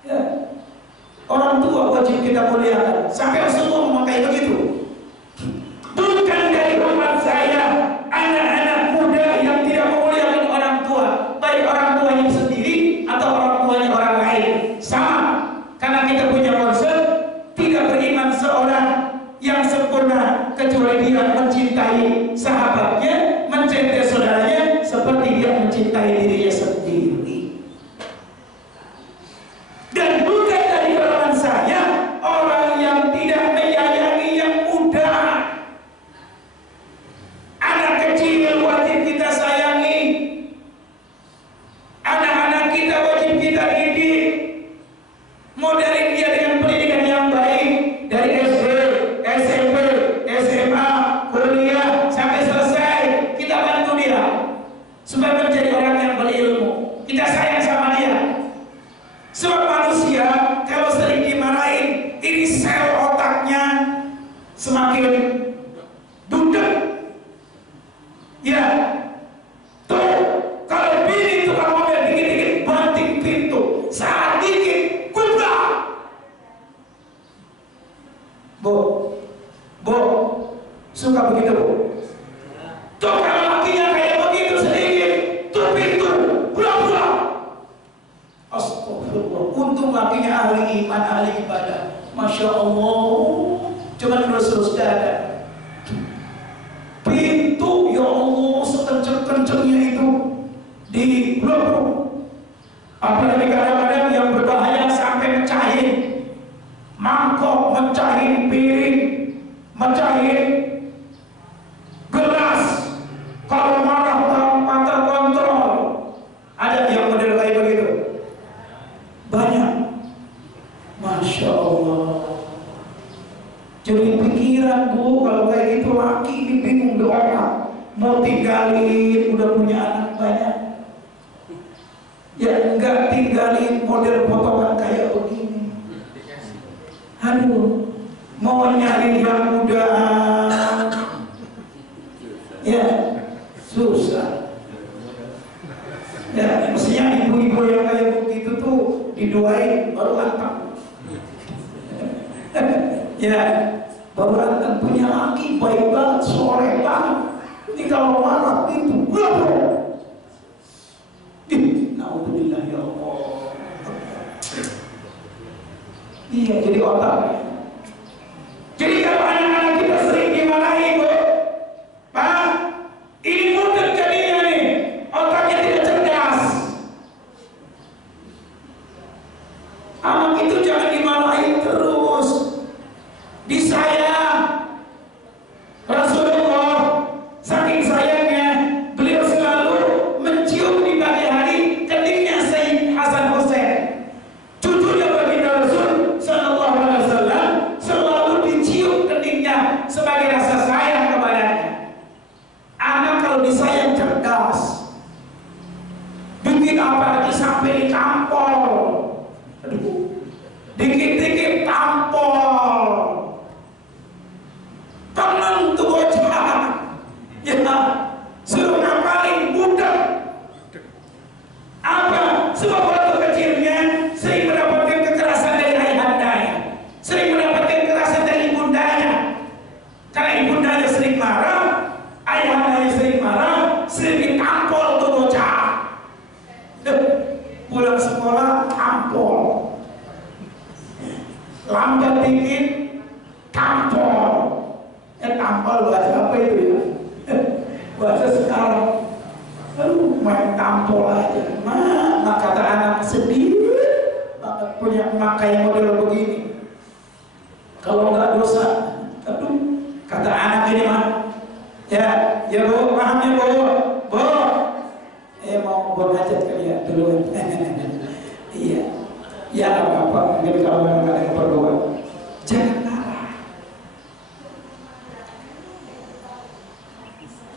Ya. Orang tua wajib kita muliakan. Sampai Rasulullah memakai begitu. Bukan dari umat saya, anak-anak muda yang tidak memuliakan orang tua, baik orang tuanya sendiri atau orang tuanya orang lain, sama. Karena kita punya konsep, tidak beriman seorang yang sempurna kecuali dia mencintai sahabatnya, mencintai saudaranya seperti dia mencintai dirinya sendiri. Dan bukan dari golongan saya orang yang tidak menyayangi yang muda. Anak kecil wajib kita sayangi. Anak-anak kita wajib kita didik. Modelin dia dengan pendidikan yang baik dari SD, SMP, SMA, kuliah sampai selesai. Kita bantu dia supaya menjadi orang yang berilmu. Kita sayang sama dia. Sebab manusia kalau sering dimarahin, ini sel otaknya semakin duduk. Ya, tuh kalau bini tukang mobil dikit-dikit banting pintu, saat dikit kubrak. Bu, suka begitu Bu? Tuh kalau lakinya kayak begitu sedikit, tuh pintu, pulang. Astagfirullah. Untung lakinya ahli iman, ahli ibadah. Masya Allah. Cuman terus dada. Pintu, ya Allah, sekenceng-kencengnya itu di blok. Apalagi kadang-kadang yang berbahaya sampai mecahin mangkok, mecahin piring, mecahin gelas. Kalau marah tanpa terkontrol. Ada yang model kayak begitu? Banyak. Masya Allah. Jadi pikiran Bu, kalau kayak gitu laki ini bingung doa, mau tinggalin, udah punya anak banyak. Ya enggak tinggalin model potongan kayak begini. Aduh, mau nyari yang muda, diduain baru anteng. Ya, baru anteng punya laki baik banget, soleh banget. Ini kalau marah itu, naudzubillah ya Allah. Iya, jadi otak. Jadi kalau anak-anak kita sering dimarahi, Bu, Pak, ini mudah jadinya nih, otaknya tidak cerdas. Anak itu jangan dimarahi terus. Disayang. Rasulullah saking sayangnya, beliau selalu mencium di pagi hari keningnya Sayyid Hasan Hussein. Cucunya baginda Rasul sallallahu alaihi wasallam selalu dicium keningnya sebagai rasa sayang kepadanya. Anak kalau disayang cerdas. Bikin apa sampai ditampol. Aduh. Dikit-dikit tampol. Tenang tuh bocah. Ya, suruh ngapalin budak. Apa? Sebab waktu kecilnya sering mendapatkan kekerasan dari ayahandanya, sering mendapatkan kekerasan dari ibundanya. Karena ibundanya sering marah, ayahandanya sering marah, sering ditampol tuh bocah. Pulang sekolah tampol. Lambat dikit tampol. Tampol bahasa apa itu ya? Bahasa sekarang. Aduh, main tampol aja. Nah, kata anak sedih banget punya emak kayak model begini. Kalau nggak dosa, aduh, kata anak ini mah. Ya Bu, paham ya Bu? Bu, mau buat hajat kali ya dulu. Iya. Ya apa-apa, mungkin kalau memang ada keperluan. Jangan marah.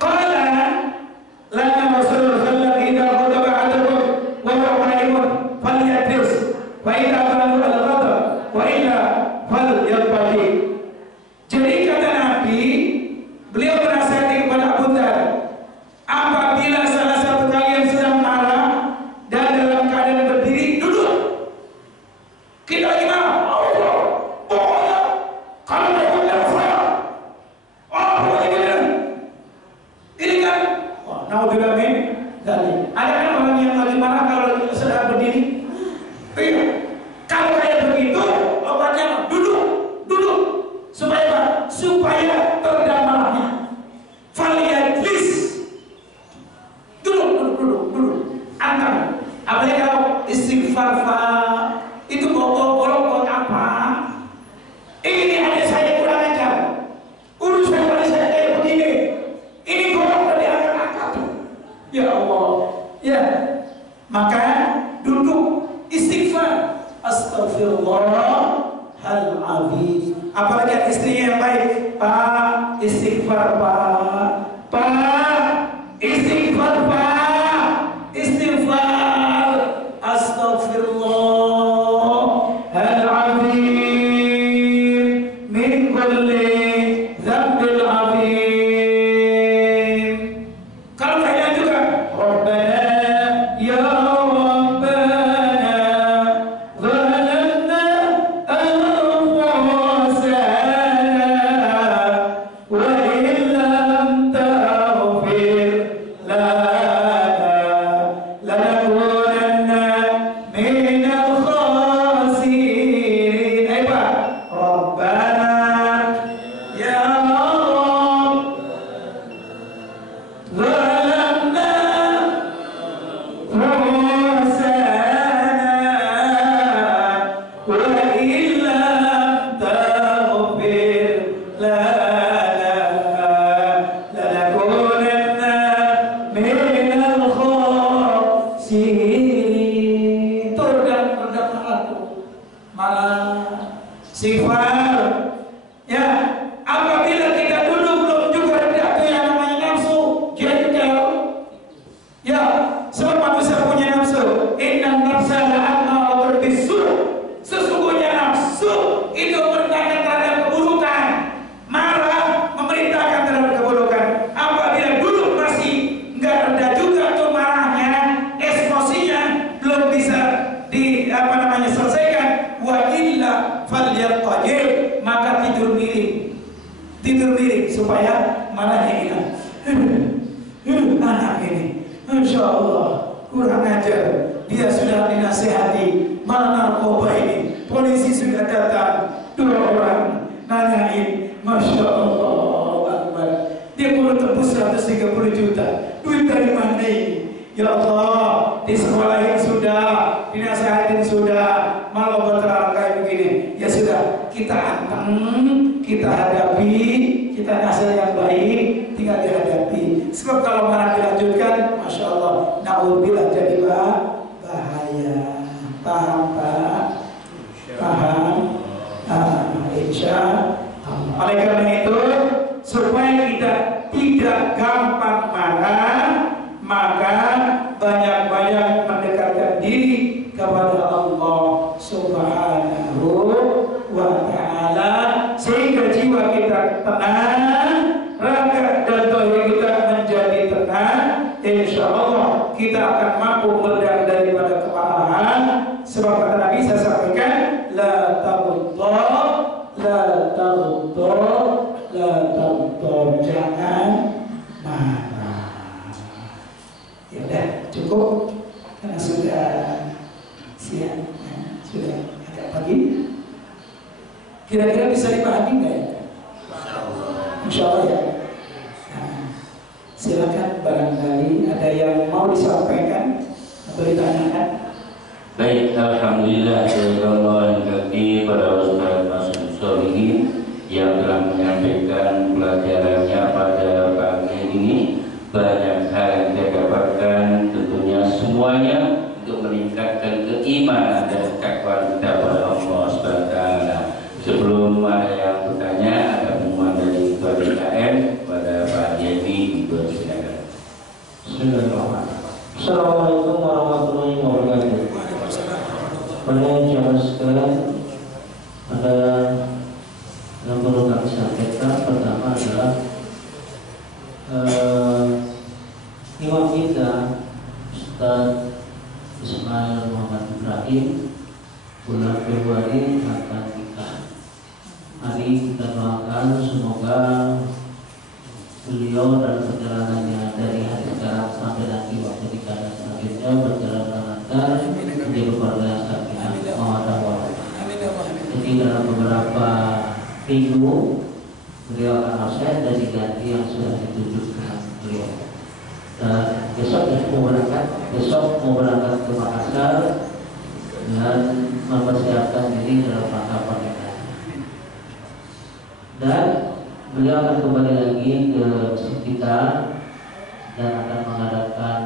Qala lana Rasulullah sallallahu alaihi wasallam idza ghadaba ahadukum wa huwa qa'imun falyadris wa idza balagha al-ghadab wa illa falyadbaki. Jadi kata Nabi, beliau menasihati kepada Abu Dzar, apabila salah satu kalian sedang marah dan dalam keadaan berdiri, duduk. Kita lagi marah, pokoknya kalau mau bilang saya, pokoknya ini kan, naudzubillah min dzalik. Ada kan orang yang lagi marah kalau sedang berdiri? Iya. Kalau kayak begitu, obatnya duduk, supaya apa? Supaya teredam marahnya. Falyajlis, duduk. Antara, apalagi kalau istighfar itu bolong buat apa? Ini ada saya kurang ajar. Urusan pada saya kayak begini. Ini golong dari angkat-angkat. Ya Allah. Ya. Maka duduk istighfar. Astaghfirullahaladzim. Apalagi istrinya yang baik. Pak, istighfar Pak. Istighfar Pak. Istighfar. Astaghfirullahaladzim min kulli dzambil azim. Kalau kalian juga Rabbana ya Rabbana zalamna anfusana wa illam taghfir lana lanakunanna minal khasirin. Rabbana tidur miring supaya marahnya hilang. Anak ini, Masya Allah, kurang ajar. Dia sudah dinasihati, malah narkoba ini. Polisi sudah datang, 2 orang nanyain, Masya Allah, Akbar. Dia perlu tebus 130 juta. Duit dari mana ini? Ya Allah, di sekolahin sudah, dinasihatin sudah, malah berterang kayak begini. Ya sudah, kita anteng, kita hadapi, kita nasihat yang baik, tinggal dihadapi. Sebab kalau marah dilanjutkan, Masya Allah, na'udzubillah jadi bahaya. Paham Pak? Paham? Insya Allah. Oleh karena itu, supaya kita tidak gampang marah, maka banyak-banyak mendekatkan diri kepada Allah Subhanahu wa Ta'ala, sehingga jiwa kita tenang, raga dan dohir kita menjadi tenang. Insya Allah kita akan mampu meredam daripada kemarahan. Sebab kata Nabi, saya sampaikan, la taghdab, la taghdab, la taghdab, jangan marah. Ya udah, cukup karena sudah siang, sudah agak pagi. Kira-kira bisa dipahami nggak ya? Insya Allah ya. Nah, silakan barangkali ada yang mau disampaikan atau ditanyakan. Baik, alhamdulillah Allah yang kaki pada Ustaz Solihin yang telah menyampaikan pelajarannya pada pagi ini. Banyak hal yang saya dapatkan, tentunya semuanya untuk meningkatkan keimanan dan ketakwaan kita pada Allah SWT. Sebelum ada yang bertanya, ada pengumuman dari Ketua DKM pada Pak Yedi, dipersilakan. Assalamualaikum warahmatullahi wabarakatuh. Pada jamaah sekalian, ada yang perlu kami sampaikan. Pertama adalah imam kita Ustaz Ismail Muhammad Ibrahim bulan Februari akan nikah. Mari kita doakan semoga beliau dan perjalanannya dari hari sekarang sampai nanti waktu nikah selanjutnya berjalan lancar, menjadi keluarga yang sakinah mawaddah warahmah. Jadi dalam beberapa minggu beliau akan absen dan diganti yang sudah ditunjukkan beliau. Dan besok mau berangkat ke Makassar dan mempersiapkan diri dalam rangka pernikahan. Dan beliau akan kembali lagi ke kita dan akan mengadakan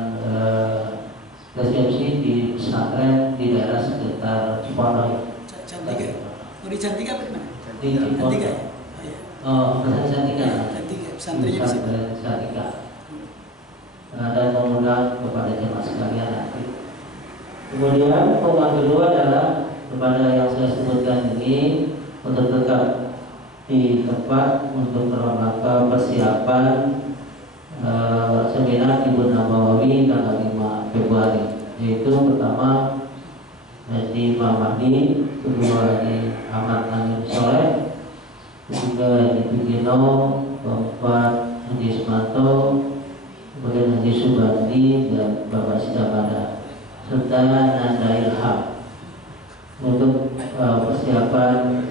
resepsi di pesantren di daerah sekitar Cipondoy. Cantika. Mau di Cantika apa gimana? Di Cantika ya? Oh, Cantika. Cantika, pesantrennya di situ. Cantika. Dan mengundang kepada jemaah sekalian nanti. Kemudian pengumuman kedua adalah kepada yang saya sebutkan ini untuk tetap di tempat untuk dalam rangka persiapan seminar Ibu Nabawi tanggal 5 Februari, yaitu pertama Haji Mahdi, kedua Haji Ahmad Naim Soleh, ketiga Haji Bugino, keempat Haji Ismanto, kemudian Haji Subandi dan Bapak Sidamada serta Nanda Ilham untuk persiapan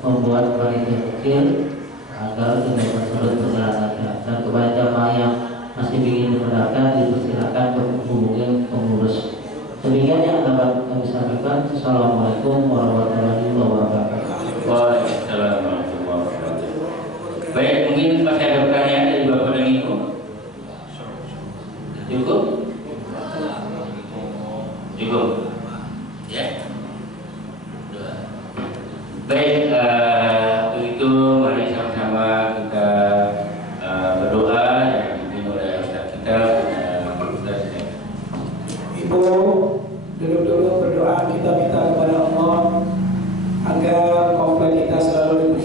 membuat panitia kecil agar kegiatan tersebut berjalan lancar. Dan kepada jamaah yang masih ingin mendaftar dipersilakan menghubungi pengurus. Demikian yang dapat kami sampaikan. Assalamualaikum warahmatullahi wabarakatuh. Waalaikumsalam warahmatullahi wabarakatuh. Baik, mungkin masih ada pertanyaan dari Bapak dan Ibu. Cukup? Cukup. Ya. Baik, untuk itu mari sama-sama kita berdoa yang dipimpin oleh Ustaz kita, Ustaz. Ibu, dulu berdoa, kita minta kepada Allah agar komplek kita selalu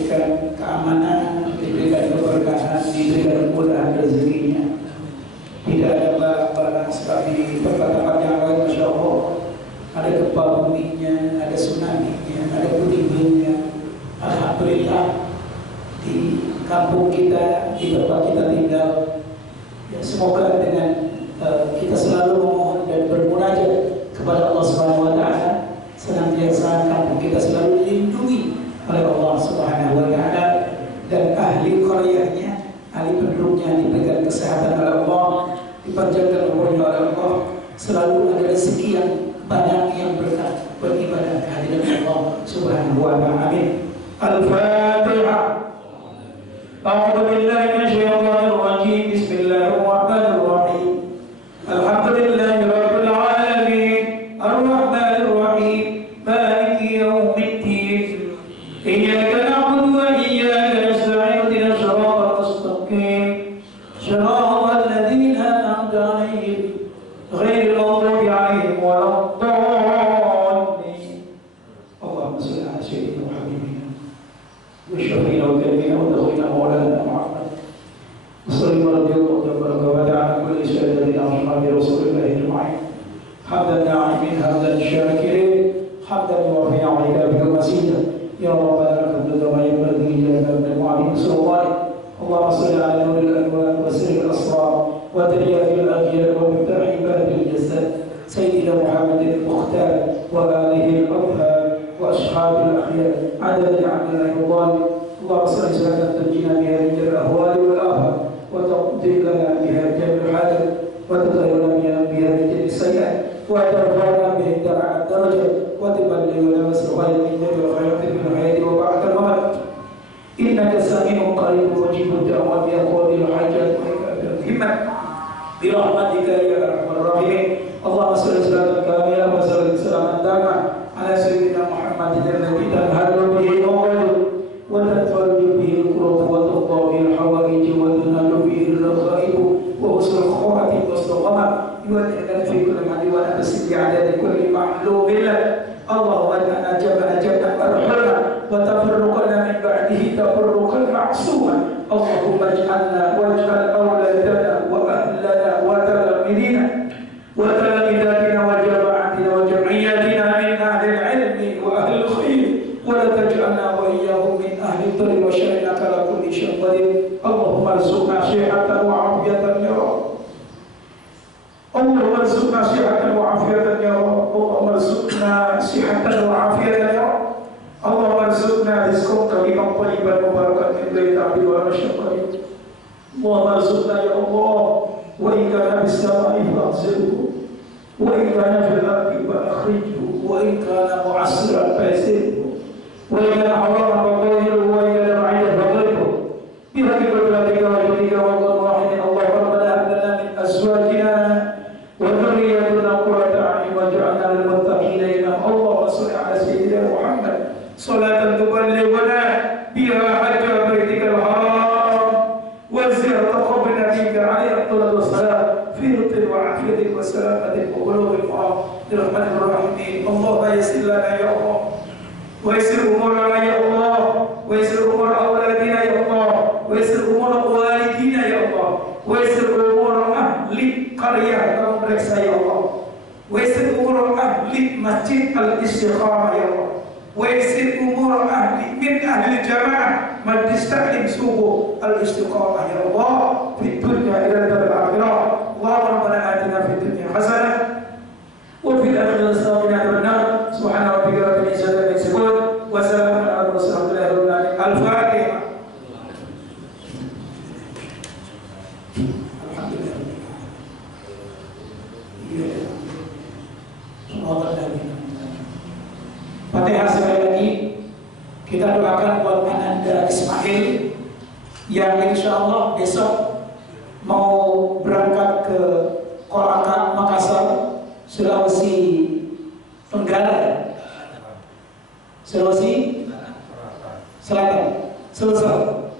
kampung kita, di tempat kita tinggal. Ya, semoga dengan kita selalu memohon dan bermunajat kepada Allah Subhanahu wa taala, senantiasa kampung kita selalu dilindungi oleh Allah Subhanahu wa taala, dan ahli qaryahnya, ahli penduduknya diberikan kesehatan oleh Allah, dipanjangkan umurnya oleh Allah, selalu ada rezeki yang banyak yang berkah beribadah kehadiran Allah Subhanahu wa taala. Amin. Al-Fatihah. أعوذ بالله من الشيطان الرجيم. بسم الله الرحمن الرحيم. الحمد لله رب العالمين الرحمن الرحيم مالك يوم الدين إياك نعبد وإياك نستعين اهدنا الصراط المستقيم صراط الذين أنعمت عليهم غير المغضوب عليهم ولا الضالين. اللهم صل على سيدنا وحبيبنا وشفينا وكريمنا ودخلنا مولانا محمد وصلى رضي الله تبارك وتعالى كل سيدنا من أصحاب رسول الله أجمعين. حمدا ناعمين حمدا شاكرين حمدا يوافي عليك بمزيدا يا ربنا لك الحمد كما ينبغي لجلال المعين سلطانك. اللهم صل على نور الأنوار وسر الأسرار وترياق الأغيار ومفتاح باب الجسد سيدنا محمد المختار وآله الأطهار وأصحاب الأخيار عدد عبد الله الظالم. اللهم صل وسلم تنجينا بها من الأهوال والآفات وتقضي لنا بها جميع الحاجات وتطهرنا بها من جميع السيئات وترفعنا به درع الدرجة وتبلغنا مسرها من جميع الخيرات في الحياة وبعد الممات. إنك سميع قريب مجيب الدعوات يقضي الحاجات والهمة برحمتك يا أرحم الراحمين. اللهم صل وسلم كاملا وسلم سلاما دائما على سيدنا محمد الذي تنهل به العقد وتنفرج به الكروب وتقضى به الحوائج وتنال به الرغائب ووصل الخواتم وصل الغمم يودعنا في كل معنى ونفس بعدد كل معلوم لك. اللهم اجعلنا جمعا ارحمنا وتفرقنا من بعده تفرقا معصوما. اللهم اجعلنا واجعل اولادنا واهلنا وتلاميذنا وتلاميذاتنا وجماعتنا وجمعياتنا من اهل العلم واهل الخير ولا تجعلنا واياهم من اهل الضر وشر انك على كل شيء قدير. اللهم ارزقنا صحة وعافية يا رب. اللهم ارزقنا صحة وعافية يا رب. اللهم ارزقنا صحة وعافية يا رب. اللهم ارزقنا رزقا طيبا طيبا مباركا من غير تعب ولا مشقة. اللهم ارزقنا يا الله، وإن كان بالسماء فأنزله وإن كان في الأرض فأخرجه وإن كان معسرا فيسره وإن كان حراما فطهره وإن كان بعيدا فاغرقه بحق قدرتك وجودك وقدر واحد. اللهم ربنا هب لنا من أزواجنا وذرياتنا قرة أعين واجعلنا للمتقين إماما. اللهم صل على سيدنا محمد صلاة تبلغنا بها حج بيتك الحرام وزيارة قبر نبيك عليه الصلاة والسلام في لطف وعافيتك وسلامتك وبلوغ المرام برحمتك الراحمين. اللهم يسر لنا يا الله ويسر امورنا يا الله ويسر امور اولادنا يا الله ويسر امور والدينا يا الله ويسر امور اهل قريه كومpleks يا الله ويسر امور اهل مسجد الاستقامه يا الله ويسر امور اهل من اهل الجماعه مجلس تعليم سوق الاستقامه يا الله في الدنيا الى الاخره. اللهم ربنا اتنا في الدنيا حسنه وفي الاخره حسنه وقنا عذاب النار. سبحان ربك رب العزه عما يصفون وسلام على المرسلين والحمد لله رب العالمين. الفاتحه. الحمد لله. Fatihah sekali lagi kita doakan buat Ananda Ismail yang insya Allah besok mau berangkat ke Kolaka, Makassar, Sulawesi Tenggara, Sulawesi Selatan, Sulsel.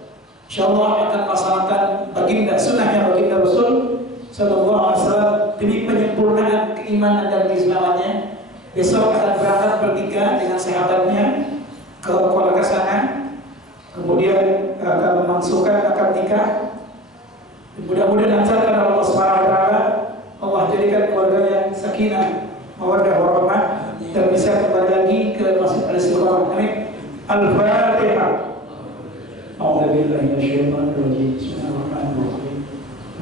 Insya Allah akan melaksanakan baginda sunnahnya baginda Rasul Sallallahu Alaihi Wasallam demi penyempurnaan keimanan dan keislamannya. Besok akan berangkat bertiga dengan sahabatnya ke Kolaka sana, kemudian akan memangsungkan akad nikah. Mudah-mudahan lancarkan Allah Subhanahu Wa Taala. Allah jadikan keluarga yang sakinah, mawaddah warahmah dan bisa kembali lagi ke Masjid Al-Istiqamah. Amin. Al-Fatihah. billahi minasyaitonir rajim. Bismillahirrahmanirrahim.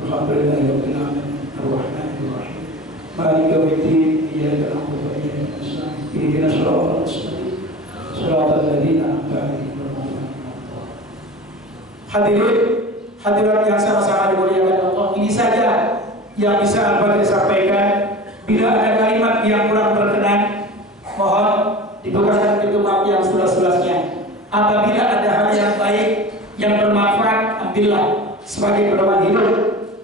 Alhamdulillahirabbil alamin. Arrahmanir rahim. Maliki yaumiddin. Iyyaka na'budu wa iyyaka nasta'in. Ihdinas siratal mustaqim. Shiratal ladzina an'amta 'alaihim ghairil Hadirin, hadirat yang sama-sama dimuliakan Allah, ini saja yang bisa Al-Badri sampaikan. Bila ada kalimat yang kurang berkenan, mohon dibukakan pintu maaf yang seluas-luasnya. Apabila ada hal yang baik yang bermanfaat, ambillah sebagai pedoman hidup.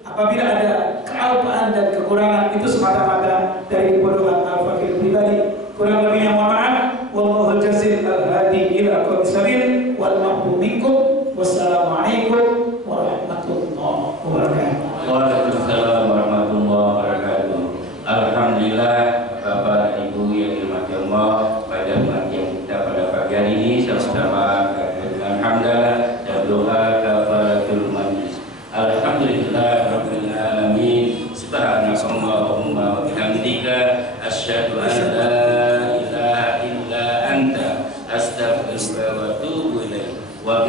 Apabila ada kealpaan dan kekurangan, itu semata-mata dari kebodohan al-fakir pribadi. Kurang lebihnya mohon maaf. Wallahul jazil al-hadi ila aqwamis sabil wal mahfuz minkum. Wassalamualaikum warahmatullahi wabarakatuh. Waalaikumsalam warahmatullahi wabarakatuh. Alhamdulillah, Bapak dan Ibu yang dirahmati Allah, pada pengajian kita pada pagi hari ini sama-sama dengan hamdalah dan doa kafaratul majlis. Alhamdulillah rabbil alamin. Subhanakallahumma wa bihamdika asyhadu an la ilaha illa anta astaghfiruka wa atubu ilaik. Wa